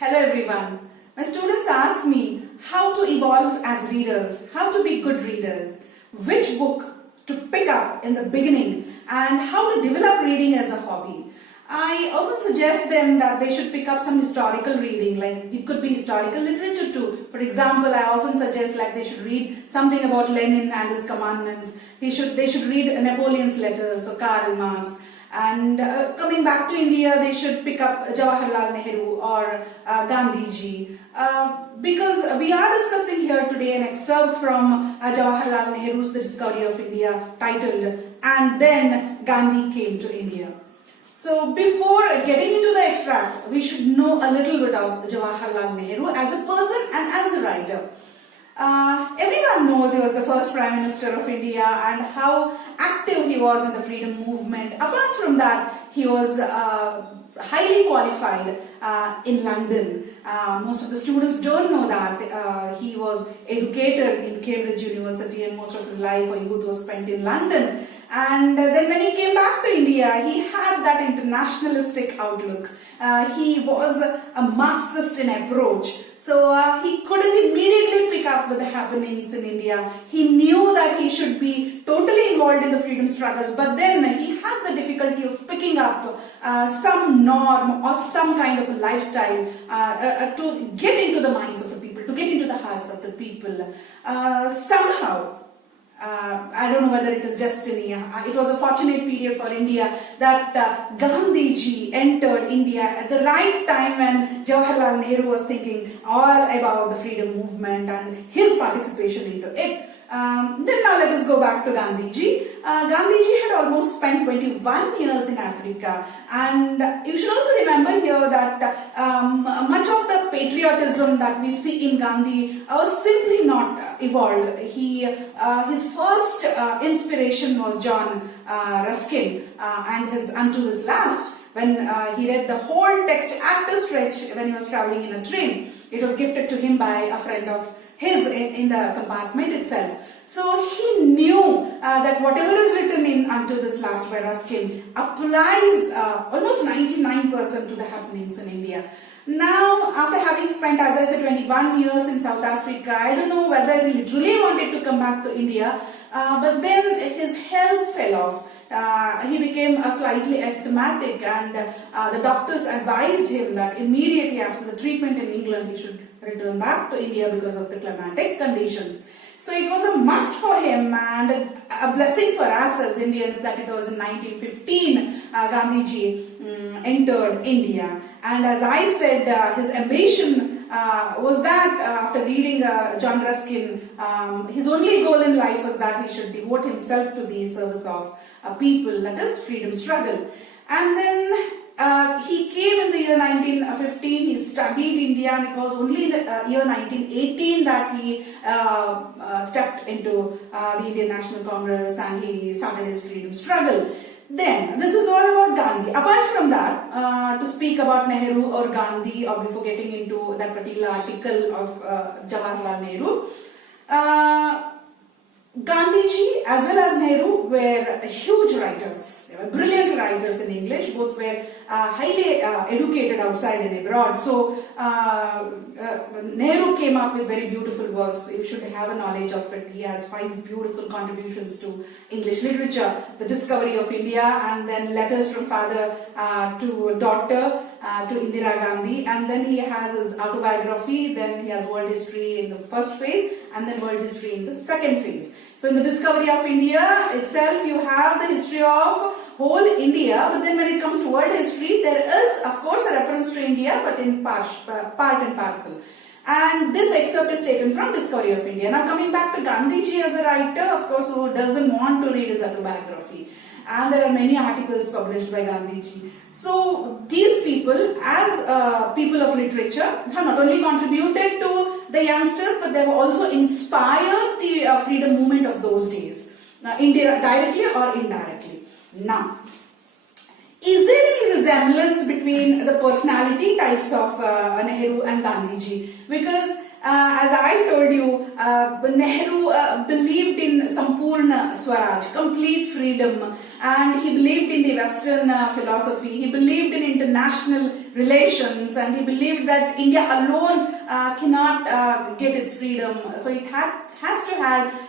Hello everyone. My students ask me how to evolve as readers, how to be good readers, which book to pick up in the beginning and how to develop reading as a hobby. I often suggest them that they should pick up some historical reading, like it could be historical literature too. For example, I often suggest like they should read something about Lenin and his commandments. They should read Napoleon's letters or Karl Marx. And coming back to India, they should pick up Jawaharlal Nehru or Gandhi because we are discussing here today an excerpt from Jawaharlal Nehru's The Discovery of India titled "And Then Gandhi Came to India." So before getting into the extract, we should know a little bit of Jawaharlal Nehru as a person and as a writer. Everyone knows he was the first Prime Minister of India and how active he was in the freedom movement. Apart from that, he was highly qualified in London. Most of the students don't know that he was educated in Cambridge University and most of his life or youth was spent in London. And then when he came back to India, he had that internationalistic outlook. He was a Marxist in approach. So he couldn't immediately pick up with the happenings in India. He knew that he should be totally involved in the freedom struggle, but then he had the difficulty of picking up some norm or some kind of a lifestyle to get into the minds of the people, to get into the hearts of the people. Somehow, I don't know whether it is destiny. It was a fortunate period for India that Gandhi entered India at the right time when Jawaharlal Nehru was thinking all about the freedom movement and his participation into it. Then now let us go back to Gandhiji. Gandhiji had almost spent 21 years in Africa, and you should also remember here that much of the patriotism that we see in Gandhi was simply not evolved. His first inspiration was John Ruskin and his Unto His Last, when he read the whole text at the stretch when he was traveling in a train. It was gifted to him by a friend of his in the compartment itself. So he knew that whatever is written in Unto This Last by Ruskin applies almost 99% to the happenings in India. Now, after having spent, as I said, 21 years in South Africa, I don't know whether he literally wanted to come back to India, but then his health fell off. He became slightly asthmatic, and the doctors advised him that immediately after the treatment in England he should return back to India because of the climatic conditions. So it was a must for him and a blessing for us as Indians that it was in 1915 Gandhiji entered India. And as I said, his ambition was that after reading John Ruskin, his only goal in life was that he should devote himself to the service of people, that is freedom struggle. And then he came in the year 1915, he studied India, and it was only in the year 1918 that he stepped into the Indian National Congress and he started his freedom struggle. Then, this is all about Gandhi. Apart from that, to speak about Nehru or Gandhi, or before getting into that particular article of Jawaharlal Nehru, Gandhiji as well as Nehru were huge writers. They were brilliant writers in English. Both were highly educated outside and abroad. So Nehru came up with very beautiful works. You should have a knowledge of it. He has 5 beautiful contributions to English literature: The Discovery of India, and then Letters from Father to Daughter, to Indira Gandhi, and then he has his autobiography. Then he has world history in the first phase and then world history in the second phase. So in the Discovery of India itself, you have the history of whole India, but then when it comes to world history, there is of course a reference to India, but in part and parcel. And this excerpt is taken from Discovery of India. Now coming back to Gandhiji as a writer, of course, who doesn't want to read his autobiography? And there are many articles published by Gandhiji. So these people, as people of literature, have not only contributed to the youngsters, but they have also inspired the freedom movement of those days, directly or indirectly. Now, is there any resemblance between the personality types of Nehru and Gandhiji? Because as I told you, Nehru believed in Sampurna Purna Swaraj, complete freedom, and he believed in the Western philosophy. He believed in international relations, and he believed that India alone cannot get its freedom. So it has to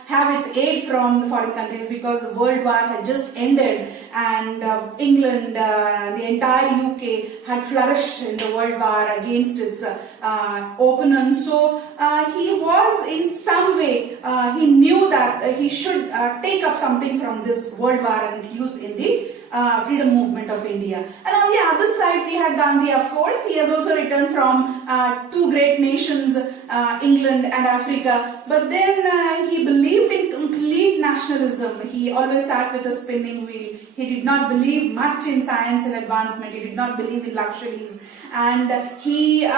have its aid from the foreign countries, because the world war had just ended, and England, the entire UK had flourished in the world war against its opponents. So he was in some way, he knew that he should take up something from this world war and use in the freedom movement of India. And on the other side we had Gandhi, of course. He has also returned from two great nations, England and Africa, but then he believed in complete nationalism. He always sat with a spinning wheel. He did not believe much in science and advancement. He did not believe in luxuries, and he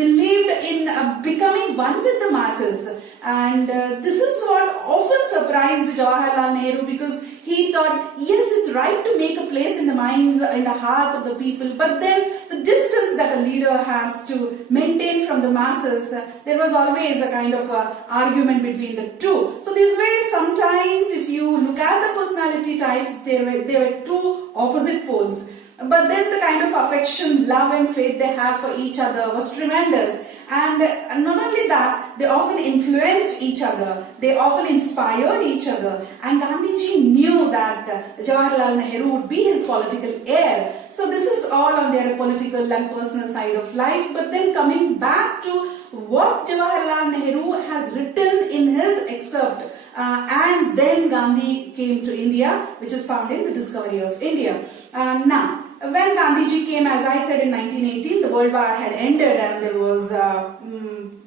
believed in becoming one with the masses. And this is what often surprised Jawaharlal Nehru, because he thought, yes, it's right to make a place in the minds, in the hearts of the people, but then the distance that a leader has to maintain from the masses, there was always a kind of argument between the two. So these were sometimes, if you look at the personality types, they were two opposite poles. But then the kind of affection, love and faith they had for each other was tremendous. And not only that, they often influenced each other, they often inspired each other. And Gandhiji knew that Jawaharlal Nehru would be his political heir. So this is all on their political and personal side of life. But then coming back to what Jawaharlal Nehru has written in his excerpt, and then Gandhi came to India, which is found in The Discovery of India. Now, when Gandhiji came, as I said, in 1918, the World War had ended, and there was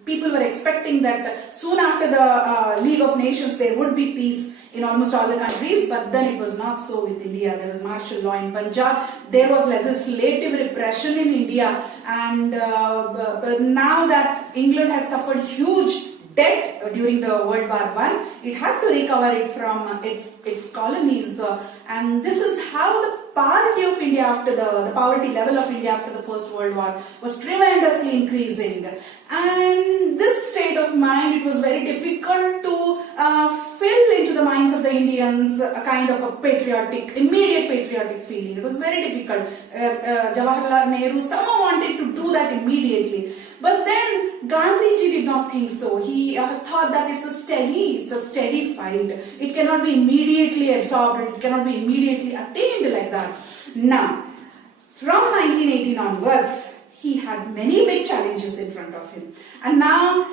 people were expecting that soon after the League of Nations there would be peace in almost all the countries, but then it was not so with India. There was martial law in Punjab, there was legislative repression in India, and now that England had suffered huge debt during the World War I, it had to recover it from its colonies, and this is how the poverty of India after the poverty level of India after the First World War was tremendously increasing. And in this state of mind, it was very difficult to fill into the minds of the Indians a kind of a immediate patriotic feeling. It was very difficult. Jawaharlal Nehru, someone wanted to do that immediately. But then Gandhiji did not think so. He thought that it's a steady fight. It cannot be immediately absorbed. It cannot be immediately attained like that. Now, from 1918 onwards, he had many big challenges in front of him. And now,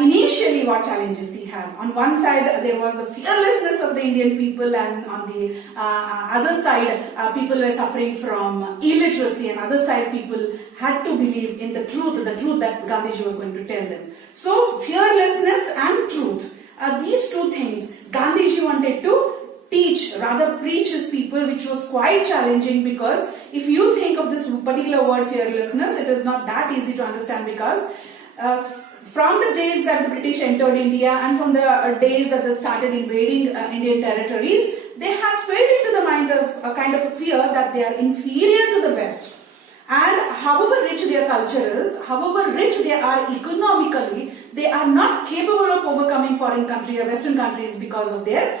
initially what challenges he had? On one side, there was the fearlessness of the Indian people, and on the other side, people were suffering from illiteracy, and other side, people had to believe in the truth that Gandhiji was going to tell them. So, fearlessness and truth. These two things, Gandhiji wanted to teach, rather preach his people, which was quite challenging, because if you think of this particular word fearlessness, it is not that easy to understand, because from the days that the British entered India and from the days that they started invading Indian territories, they have fed into the mind of a kind of a fear that they are inferior to the West. And however rich their culture is, however rich they are economically, they are not capable of overcoming foreign countries or Western countries because of their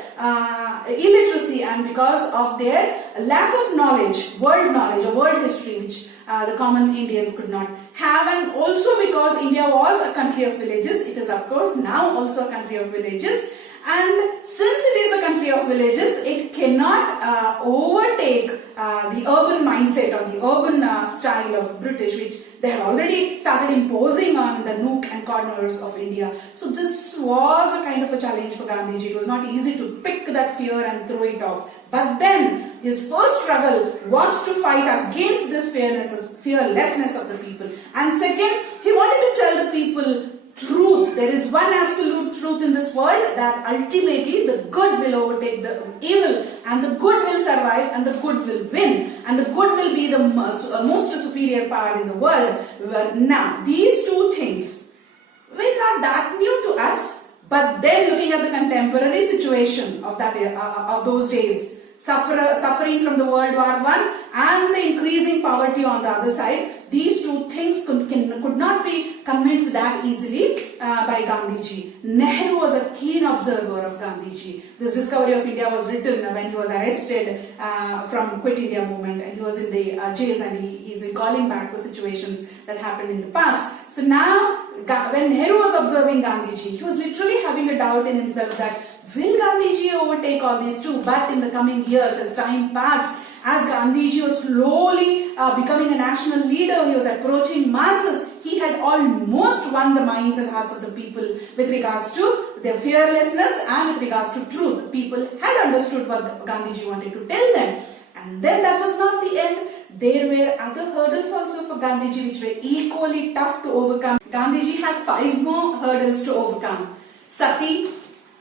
illiteracy and because of their lack of knowledge, or world history, which the common Indians could not have. And also because India was a country of villages, it is of course now also a country of villages. And since it is a country of villages, it cannot overtake the urban mindset or the urban style of British, which they had already started imposing on the nook and corners of India. So this was a kind of a challenge for Gandhiji. It was not easy to pick that fear and throw it off. But then his first struggle was to fight against this fearlessness of the people. And second, he wanted to tell the people truth. There is one absolute truth in this world, that ultimately the good will overtake the evil, and the good will survive, and the good will win, and the good will be the most superior power in the world. Now, these two things were not that new to us, but then looking at the contemporary situation of those days, suffering from the World War I and the increasing poverty on the other side, these two things could not be convinced that easily by Gandhiji. Nehru was a keen observer of Gandhiji. This discovery of India was written when he was arrested from Quit India movement, and he was in the jails, and he is recalling back the situations that happened in the past. So now, when Nehru was observing Gandhiji, he was literally having a doubt in himself that will Gandhiji overtake all these two? But in the coming years, as time passed, as Gandhiji was slowly becoming a national leader, he was approaching masses, he had almost won the minds and hearts of the people with regards to their fearlessness and with regards to truth. The people had understood what Gandhiji wanted to tell them. And then that was not the end. There were other hurdles also for Gandhiji which were equally tough to overcome. Gandhiji had 5 more hurdles to overcome. Sati,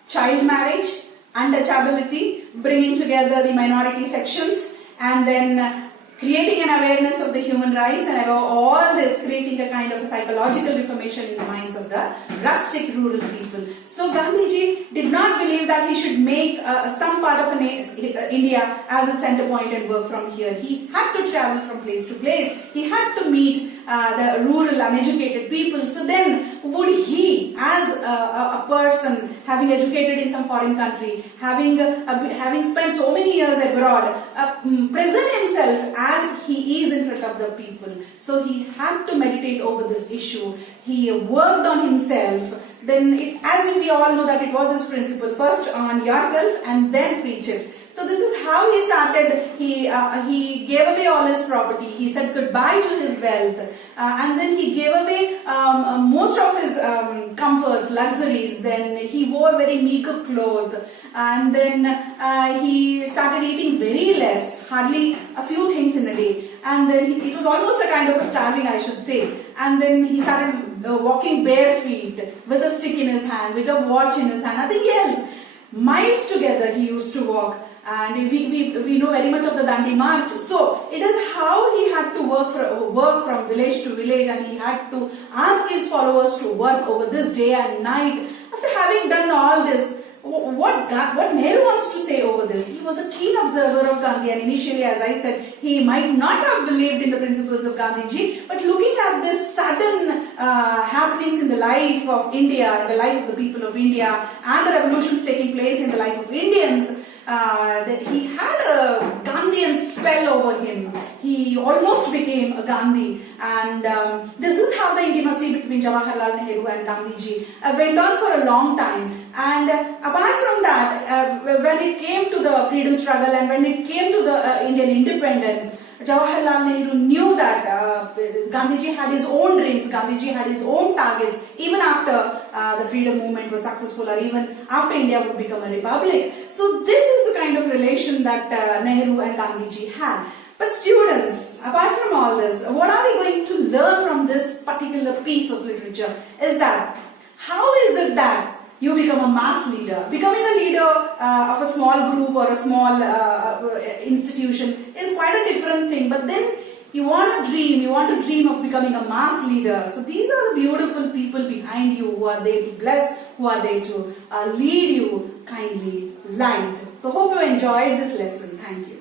child marriage, untouchability, bringing together the minority sections, and then creating an awareness of the human rights, and above all this, creating a kind of a psychological reformation in the minds of the rustic rural people. So Gandhiji did not believe that he should make some part of India as a center point and work from here. He had to travel from place to place. He had to meet the rural uneducated people. So then would he, as a person having educated in some foreign country, having spent so many years abroad, present himself as he is in front of the people? So he had to meditate over this issue. He worked on himself. Then, as we all know, that it was his principle: first on yourself and then preach it. So this is how he started. He gave away all his property. He said goodbye to his wealth, and then he gave away most of his comforts, luxuries. Then he wore very meager clothes, and then he started eating very less, hardly a few things in a day. And then it was almost a kind of a starving, I should say. And then he started walking bare feet with a stick in his hand, with a watch in his hand, nothing else. Miles together he used to walk. And we know very much of the Dandi March. So it is how he had to work from village to village, and he had to ask his followers to work over this day and night. After having done all this, what Nehru wants to say over this? He was a keen observer of Gandhi, and initially, as I said, he might not have believed in the principles of Gandhiji, but looking at this sudden happenings in the life of India, in the life of the people of India, and the revolutions taking place in the life of Indians, that he had a Gandhian spell over him. He almost became a Gandhi, and this is how the intimacy between Jawaharlal Nehru and Gandhiji went on for a long time. And apart from that, when it came to the freedom struggle and when it came to the Indian independence, Jawaharlal Nehru knew that Gandhiji had his own dreams, Gandhiji had his own targets, even after the freedom movement was successful, or even after India would become a republic. So this is the kind of relation that Nehru and Gandhiji had. But students, apart from all this, what are we going to learn from this particular piece of literature is that how is it that you become a mass leader? Becoming a leader of a small group or a small institution is quite a different thing. But then you want to dream of becoming a mass leader. So these are the beautiful people behind you who are there to bless, who are there to lead you kindly, light. So hope you enjoyed this lesson. Thank you.